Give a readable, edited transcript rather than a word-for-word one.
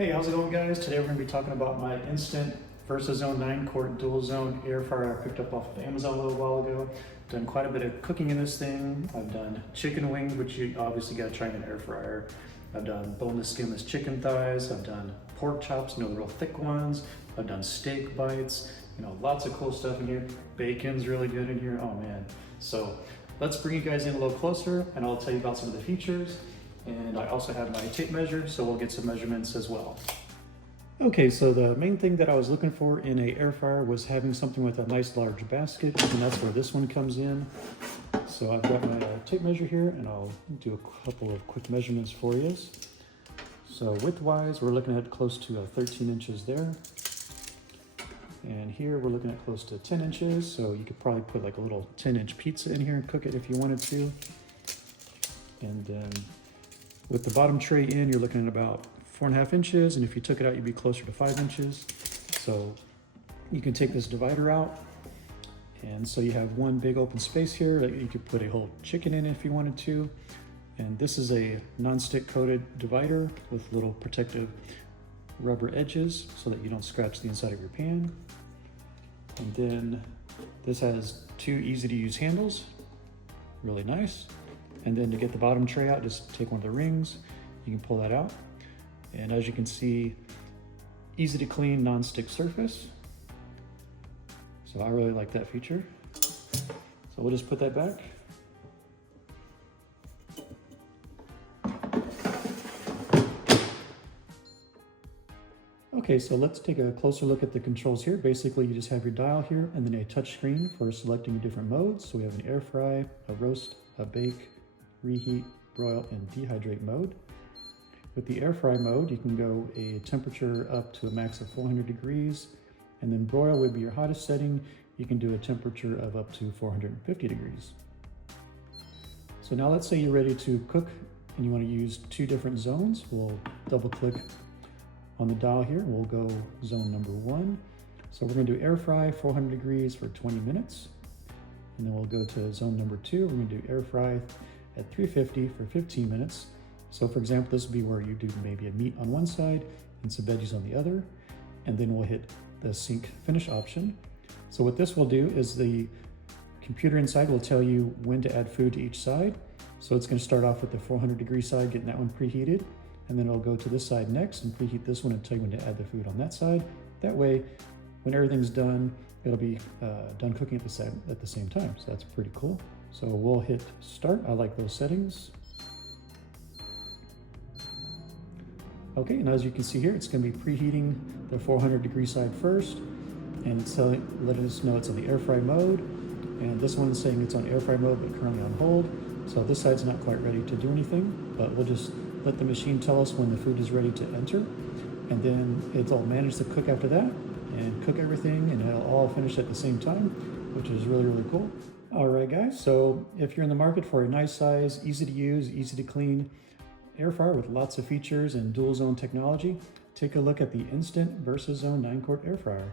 Hey, how's it going, guys? Today we're going to be talking about my Instant VersaZone 9-quart dual zone air fryer I picked up off of Amazon a little while ago. Done quite a bit of cooking in this thing. I've done chicken wings, which you obviously got to try in an air fryer. I've done boneless, skinless chicken thighs. I've done pork chops, the real thick ones. I've done steak bites. Lots of cool stuff in here. Bacon's really good in here. Oh man. So let's bring you guys in a little closer and I'll tell you about some of the features. And I also have my tape measure, so we'll get some measurements as well. Okay, so the main thing that I was looking for in a air fryer was having something with a nice large basket, and that's where this one comes in. So I've got my tape measure here, and I'll do a couple of quick measurements for you. So width-wise, we're looking at close to 13 inches there. And here we're looking at close to 10 inches, so you could probably put like a little 10-inch pizza in here and cook it if you wanted to. And then with the bottom tray in, you're looking at about 4.5 inches, and if you took it out, you'd be closer to 5 inches. So you can take this divider out, and so you have one big open space here that you could put a whole chicken in if you wanted to. And this is a non-stick coated divider with little protective rubber edges so that you don't scratch the inside of your pan. And then this has two easy to use handles, really nice. And then to get the bottom tray out, just take one of the rings, you can pull that out. And as you can see, easy to clean non-stick surface. So I really like that feature. So we'll just put that back. Okay, so let's take a closer look at the controls here. Basically, you just have your dial here and then a touch screen for selecting different modes. So we have an air fry, a roast, a bake, reheat, broil, and dehydrate mode. With the air fry mode, you can go a temperature up to a max of 400 degrees, and then broil would be your hottest setting. You can do a temperature of up to 450 degrees. So now let's say you're ready to cook and you want to use two different zones. We'll double click on the dial here. We'll go zone number 1. So we're going to do air fry 400 degrees for 20 minutes. And then we'll go to zone number 2. We're going to do air fry at 350 for 15 minutes. So for example, this would be where you do maybe a meat on one side and some veggies on the other, and then we'll hit the sync finish option. So what this will do is the computer inside will tell you when to add food to each side. So it's going to start off with the 400 degree side, getting that one preheated, and then it'll go to this side next and preheat this one and tell you when to add the food on that side. That way, when everything's done, it'll be done cooking at the same time. So that's pretty cool. So we'll hit start. I like those settings. Okay, and as you can see here, it's going to be preheating the 400 degree side first, and it's letting us know it's on the air fry mode. And this one's saying it's on air fry mode, but currently on hold. So this side's not quite ready to do anything, but we'll just let the machine tell us when the food is ready to enter. And then it'll manage to cook after that and cook everything, and it'll all finish at the same time, which is really, really cool. All right, guys, so if you're in the market for a nice size, easy to use, easy to clean air fryer with lots of features and dual zone technology, take a look at the Instant VersaZone 9-quart air fryer.